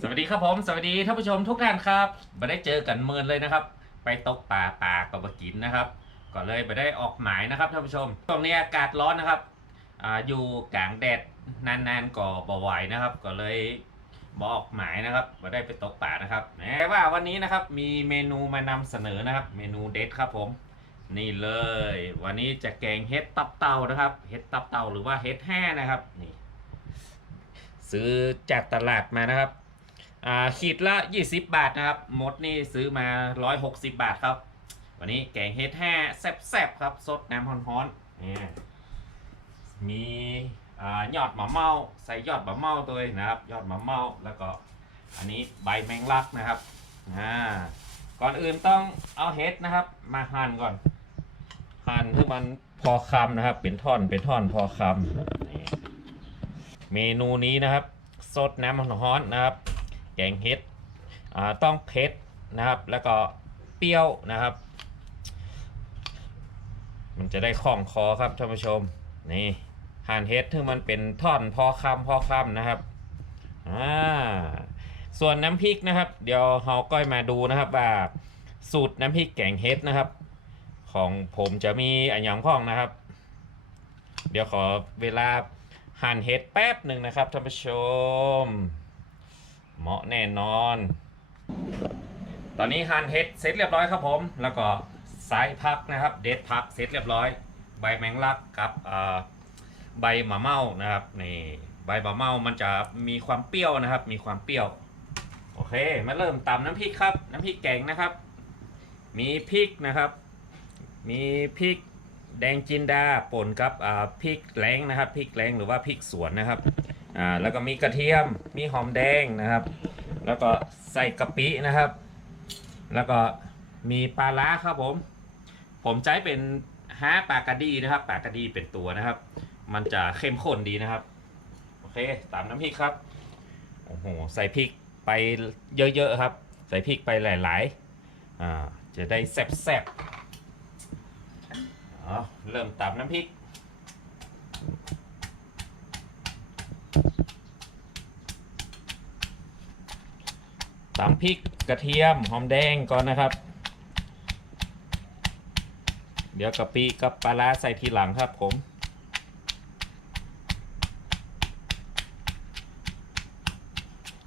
สวัสดีครับผม สวัสดีท่านผู้ชมทุกท่านครับมาได้เจอกันเมินเลยนะครับ ไปตกป่าป่ากับกินนะครับ ก็เลยไปได้ออกหมายนะครับท่านผู้ชมตรงนี้อากาศร้อนนะครับออยู่กลางแดดนานๆก็บ่ไหวนะครับ ก็เลยบออกหมายนะครับมาได้ไปตกป่านะครับแต่ว่าวันนี้นะครับมีเมนูมานำเสนอนะครับ เมนูเด็ดครับผม นี่เลย วันนี้จะแกงเห็ดตับเต่านะครับ เห็ดตับเต่าหรือว่าเห็ดแห่นะครับนี่ ซื้อจากตลาดมานะครับอ่าขีดละ 20 บาทนะครับ มดนี่ซื้อมา 160 บาทครับ วันนี้แกงเฮ็ดแห่แซ่บๆครับสดน้ำฮ้อนๆนี่มีอ่ายอดมะเมาใส่ยอดมะเมาตัวนะครับ ยอดมะเมาแล้วก็อันนี้ใบแมงลักนะครับอ่าก่อนอื่นต้องเอาเฮ็ดนะครับ มาหั่นก่อนหั่นให้มันพอคำนะครับ เป็นท่อนเป็นท่อนพอคำนี่ เมนูนี้นะครับสดน้ำร้อนนะครับ แกงเห็ดอ่าต้องเผ็ดนะครับ แล้วก็เปรี้ยวนะครับ มันจะได้คล่องคอครับท่านผู้ชมนี่หั่นเห็ดถึงมันเป็นท่อนพอคำพอคำนะครับอ่าส่วนน้ำพริกนะครับ เดี๋ยวเราก้อยมาดูนะครับว่าสูตรน้ำพริกแกงเห็ดนะครับ ของผมจะมีอันยองพ่องนะครับ เดี๋ยวขอเวลา หั่นเห็ดแป๊บหนึ่งนะครับท่านผู้ชม เหมาะแน่นอน ตอนนี้หั่นเห็ดเสร็จเรียบร้อยครับผม แล้วก็ไซส์พักนะครับ เด็ดพักเสร็จเรียบร้อย ใบแมงลักกับใบมะเม่านะครับนี่ใบมะเม่ามันจะมีความเปรี้ยวนะครับ มีความเปรี้ยว โอเคมาเริ่มตำน้ำพริกครับ น้ำพริกแกงนะครับ มีพริกนะครับ มีพริก แดงจินดาป่นกับอ่าพริกแรงนะครับพริกแรงหรือว่าพริกสวนนะครับอ่าแล้วก็มีกระเทียมมีหอมแดงนะครับ แล้วก็ใส่กะปินะครับ แล้วก็มีปลาร้าครับผม ผมใช้เป็นฮาปลากระดีนะครับปลากระดีเป็นตัวนะครับ มันจะเข้มข้นดีนะครับโอเคตามน้ำพริกครับโอ้โหใส่พริกไปเยอะๆครับ ใส่พริกไปหลายๆอ่าจะได้แซ่บๆ เอาเริ่มตำน้ำพริก ตำพริกกระเทียมหอมแดงก่อนนะครับ เดี๋ยวกะปิกับปลาร้าใส่ทีหลังครับผม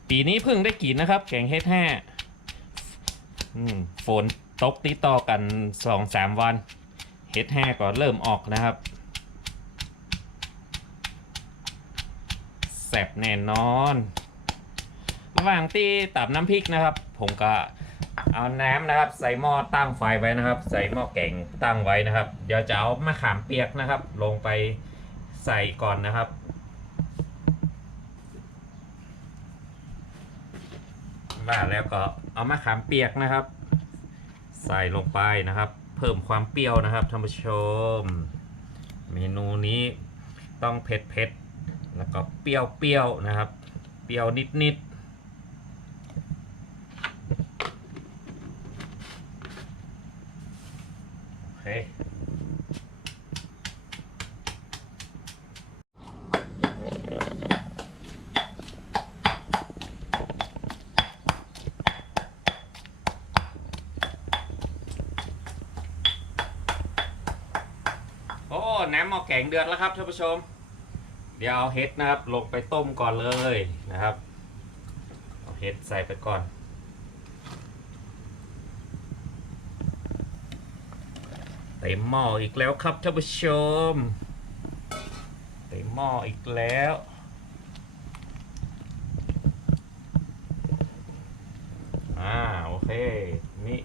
ปีนี้เพิ่งได้กินนะครับ แกงเฮ็ดแห่ฝนตกติดต่อกันสองสามวัน เฮ็ดแห่ก็เริ่มออกนะครับแซ่บแน่นอน ระหว่างที่ตับน้ำพริกนะครับ ผมก็เอาน้ำนะครับ ใส่หม้อตั้งไฟไว้นะครับ ใส่หม้อแกงตั้งไว้นะครับ เดี๋ยวจะเอามะขามเปียกนะครับ ลงไปใส่ก่อนนะครับว่าแล้วก็เอามะขามเปียกนะครับ ใส่ลงไปนะครับ พิ่มความเปรี้ยวนะครับท่านผู้ชม เมนูนี้ต้องเผ็ดเผ็ดๆแล้วก็เปรี้ยวเปรี้ยวๆนะครับ เปรี้ยวนิดนิดๆโอเค โอ้ น้ำหม้อ แกงเดือดแล้วครับท่านผู้ชม เดี๋ยวเอาเห็ดนะครับ ลงไปต้มก่อนเลยนะครับเอาเห็ดใส่ไปก่อน เต็มหม้ออีกแล้วครับท่านผู้ชม เต็มหม้ออีกแล้วอ่าโอเคนี่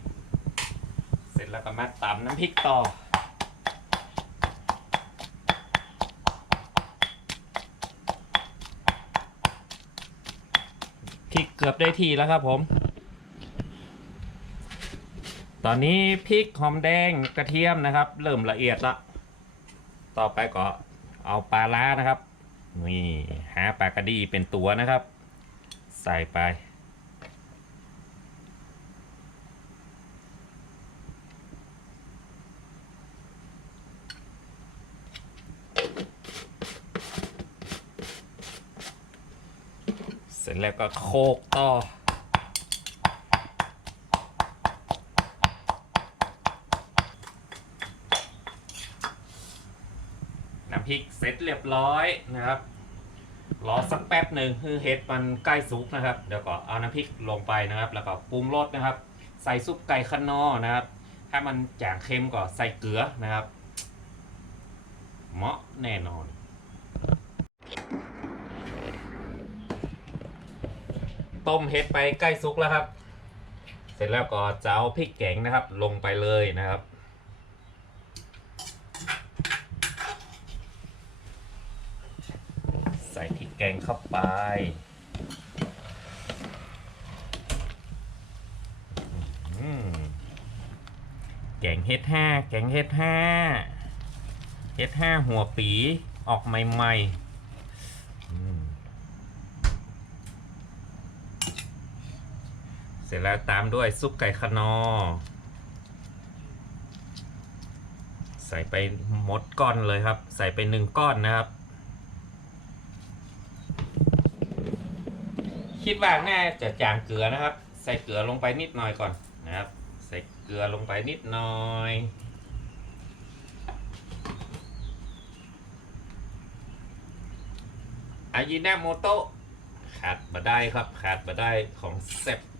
เสร็จแล้วก็มาตำน้ำพริกต่อ พริก เกือบได้ทีแล้วครับผม ตอนนี้พริกหอมแดงกระเทียมนะครับ เริ่มละเอียดละ ต่อไปก็เอาปลาล้านะครับ นี่หาปลากระดีเป็นตัวนะครับ ใส่ไป เสร็จแล้ว ก็โคกต่อ น้ำพริกเสร็จเรียบร้อยนะครับ รอสักแป๊บหนึ่งคือเห็ดมันใกล้สุกนะครับ เดี๋ยวก็เอาน้ำพริกลงไปนะครับ แล้วก็ปรุงรสนะครับ ใส่ซุปไก่ขนอนะครับ ถ้ามันจางเค็มก็ใส่เกลือนะครับ เหมาะแน่นอน ต้มเห็ดไปใกล้สุกแล้วครับ เสร็จแล้วก็จะเอาพริกแกงนะครับ ลงไปเลยนะครับ ใส่พริกแกงเข้าไปแกงเฮ็ดห้าแกงเฮ็ดห้าเฮ็ดห้าหัวปีออกใหม่ๆอืมเสร็จแล้วตามด้วยซุปไก่ขนอ ใส่ไปหมดก้อนเลยครับ ใส่ไปหนึ่งก้อนนะครับ คิดว่าน่าจะจางเกลือนะครับ ใส่เกลือลงไปนิดหน่อยก่อนนะครับ ใส่เกลือลงไปนิดหน่อยอายินาโมโตะขาดมาได้ครับ ขาดมาได้ของแซบอื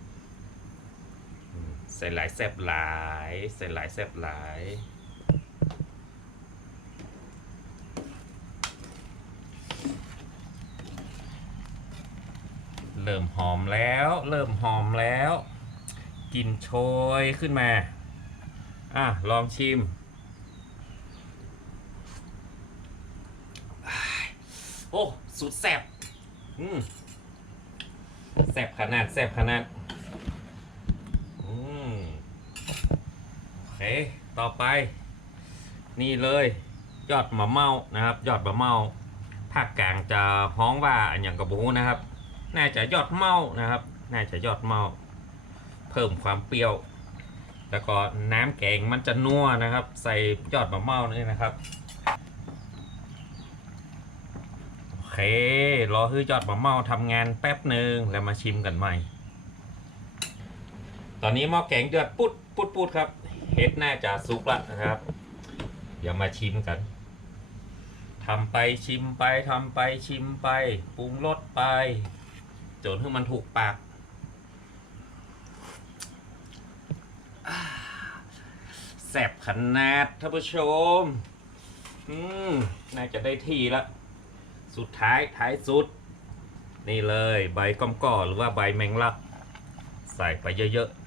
มใส่หลายแซบหลาย ใส่หลายแซบหลาย เริ่มหอมแล้ว เริ่มหอมแล้วกลิ่นโชยขึ้นมา อะ ลองชิมโอ้ สุดแซบอืมแซบขนาดแซบขนาด อืมโอ เคต่อไป นี่เลยยอดมะเมานะครับ ยอดมะเมาภาคกลางจะฮ้องว่าอย่างกระบูนะครับ น่าจะยอดเมานะครับ น่าจะยอดเมา เพิ่มความเปรี้ยว แล้วก็น้ำแกงมันจะนัวนะครับ ใส่ยอดมะเมานี่นะครับโอเครอให้ยอดมะเมาทำงานแป๊บหนึ่งแล้วมาชิมกันใหม่ ตอนนี้หม้อแกงเดือดปุดปุดปุดครับ เฮ็ดน่าจะสุกล้วนะครับ เดี๋ยวมาชิมกันทำไปชิมไปทำไปชิมไปปรุงรสไป จนให้มันถูกปากแสบขนาดท่านผู้ชม อืม น่าจะได้ทีละ สุดท้ายท้ายสุด นี่เลยใบก้อมก่อหรือว่าใบแมงลัก ใส่ไปเยอะๆ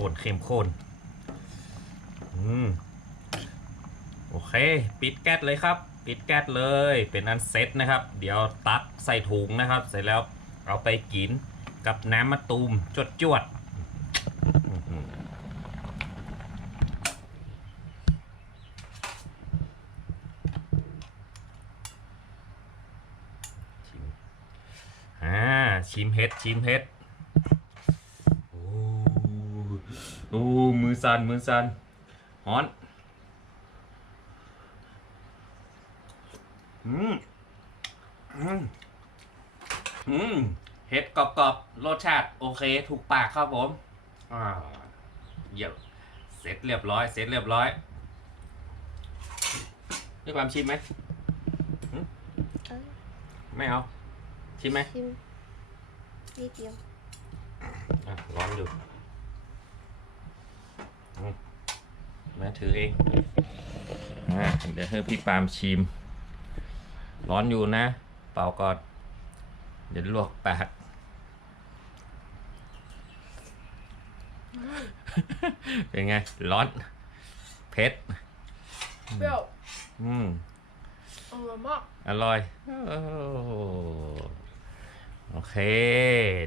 ข้นเข้มข้นอืมโอเค ปิดแก๊สเลยครับ ปิดแก๊สเลยเป็นอันเซ็ตนะครับ เดี๋ยวตักใส่ถุงนะครับ เสร็จแล้วเอาไปกินกับน้ำมะตูมจวดจวดชิมอ่าชิมเห็ดชิมเห็ด โอ้ โอ้มือสั่นมือสั่นฮอนอืมอืมอืมเห็ดกรอบๆรสชาติโอเค ถูกปากครับผมอ่าเยี่ยมเสร็จเรียบร้อย เสร็จเรียบร้อยนี่ความชิมไหมหึเออไม่เอา ชิมไหมชิมนิดเดียวอะร้อนอยู่อื มแม่ถือเองอะเดี๋ยวให้พี่ปาล์มชิม ร้อนอยู่นะ เป่าก่อน เดี๋ยวลวกปากเป็นไง ร้อน เผ็ด เปรี้ยว อืมอร่อยมาก อร่อย โอ้โอเค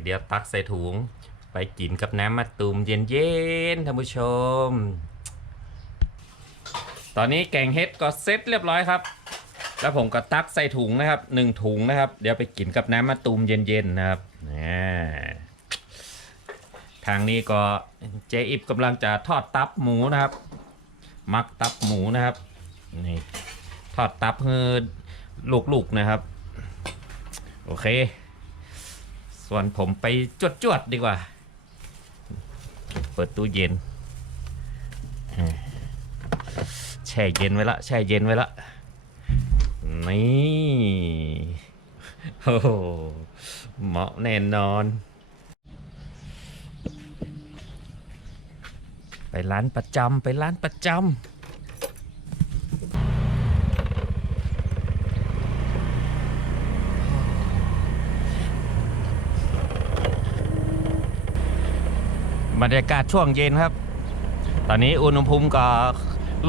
เดี๋ยวตักใส่ถุง ไปกินกับน้ำมะตูมเย็นๆท่านผู้ชม ตอนนี้แกงเฮ็ดก็เสร็จเรียบร้อยครับ แล้วผมก็ตักใส่ถุงนะครับหนึ่งถุงนะครับ เดี๋ยวไปกินกับน้ำมะตูมเย็นๆนะครับนทางนี้ก็เจอิบกำลังจะทอดตับหมูนะครับ มักตับหมูนะครับนี่ทอดตับให้ลูกๆนะครับ โอเค ส่วนผมไปจวดๆดีกว่า เปิดตู้เย็นแช่เย็นไว้ละแช่เย็นไว้ละนี่โอ้โหเหมาะแน่นอน ไปร้านประจำไปร้านประจำ บรรยากาศช่วงเย็นครับ ตอนนี้อุณหภูมิก็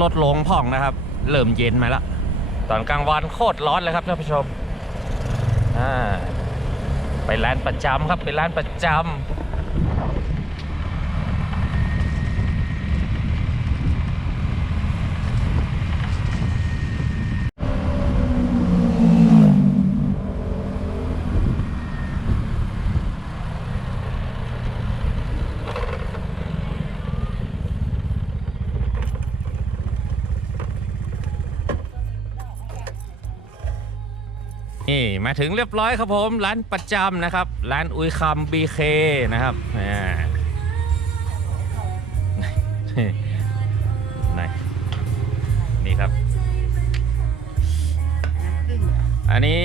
ลดลงพ่องนะครับ เริ่มเย็นมาแล้วตอนกลางวันโคตรร้อนเลยครับท่านผู้ชม อ่า ไปร้านประจำครับไปร้านประจำ นี่มาถึงเรียบร้อยครับผม ร้านประจำนะครับ ร้านอุยคำบีเคนะครับอ่าไหนนี่ครับ อันนี้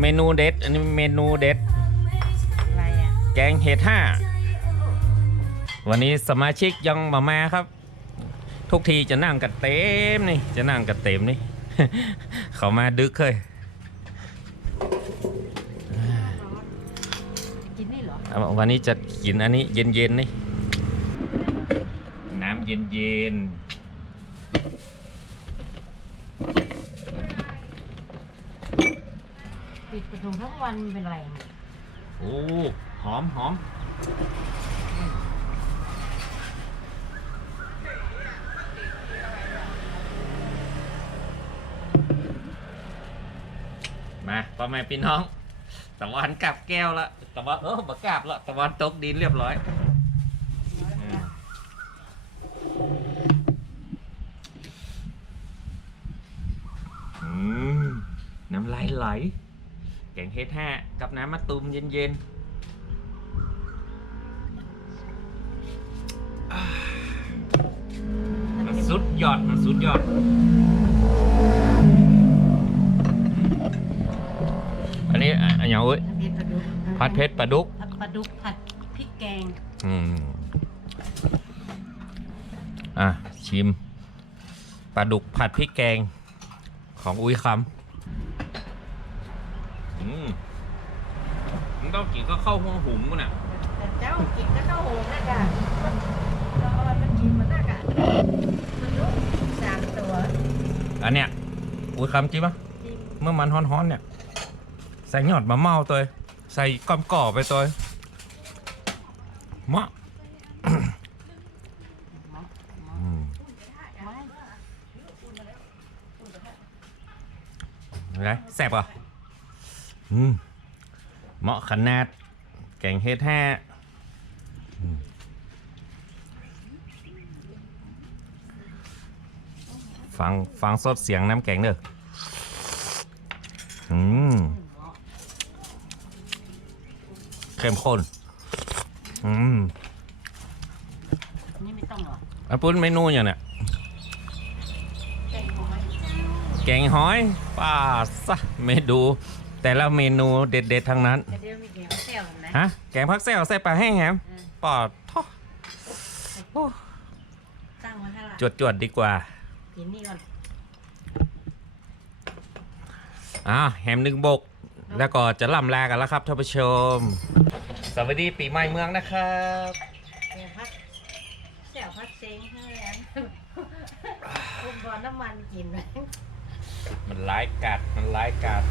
เมนูเด็ด อันนี้เมนูเด็ดอะไรอะแกงเห็ดห้า วันนี้สมาชิกยังมามาครับ ทุกทีจะนั่งกันเต็มนี่ จะนั่งกันเต็มนี่ เขามาดึกเคย วันนี้จะกินอันนี้เย็นๆนี่ น้ำเย็นปิดประตูทั้งวันเป็นไรเนี่ยๆโอ้หอมหอมมาพ่อแม่พี่น้อง ตะวันกลับแก้วละตะวันเออบักกลับละตะวันตกดินเรียบร้อยน้ำลายไหลแกงเฮ็ดห้ากับน้ำมะตูมเย็นๆอ่ามันสุดยอด มันสุดยอด อันนี้อะอันอย่างเอ้ยผัดเผ็ดปลาดุกผัดเพชรปลาดุกผัดปลาดุกผัดพริกแกงอืมอะชิมปลาดุกผัดพริกแกง ของอุ้ยคำอืมมันต้องกินก็เข้าหัวหุงมันอะแต่เจ้ากินก็เต้าหูนะกะเราเอามันกินมันน่ะกะมันดุกสามตัวอันเนี้ยอุ้ยคำจริงปะจริงเมื่อมันฮ้อนๆเนี่ยใส่หยอดมะเมาตัวใส่ก้อมก่อไปตัวมะมาอืมไม่อะไรแซ่บอะอืมเหมาะขนาด แกงเฮ็ดแห้อืมฟังฟังสดเสียงน้ำแกงเด้ออื เข้มข้น อืมนี่ไม่ต้องหรออันปุ้นเมนูอย่างเนี้ยแกงหอยแกงหอยป้าซะเมนูแต่ละเมนูเด็ดๆทั้งนั้น แต่เดี๋ยวมีแกงแซ่บนะฮะ แกงผักแซวใส่ปลาแห้งแฮมเออปอดท้อตั้งไว้ให้ละจวดจวดๆดีกว่า กินนี่ก่อน อ่าแฮมหนึ่งบก แล้วก็จะล่ำลากันแล้วครับท่านผู้ชม สวัสดีปีใหม่เมืองนะครับแกงพัดแซ่บพัดเซ็งให้แล้วคุมบอลน้ำมันกินมันร้ายกัดมันร้ายกัด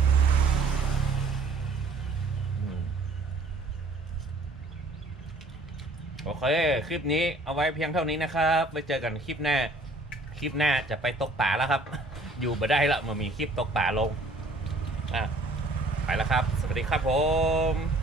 อืมโอเค คลิปนี้เอาไว้เพียงเท่านี้นะครับ ไปเจอกันคลิปหน้า คลิปหน้าจะไปตกป่าแล้วครับ อยู่มาได้ละมามีคลิปตกป่าลง อะ ไปแล้วครับ สวัสดีครับผม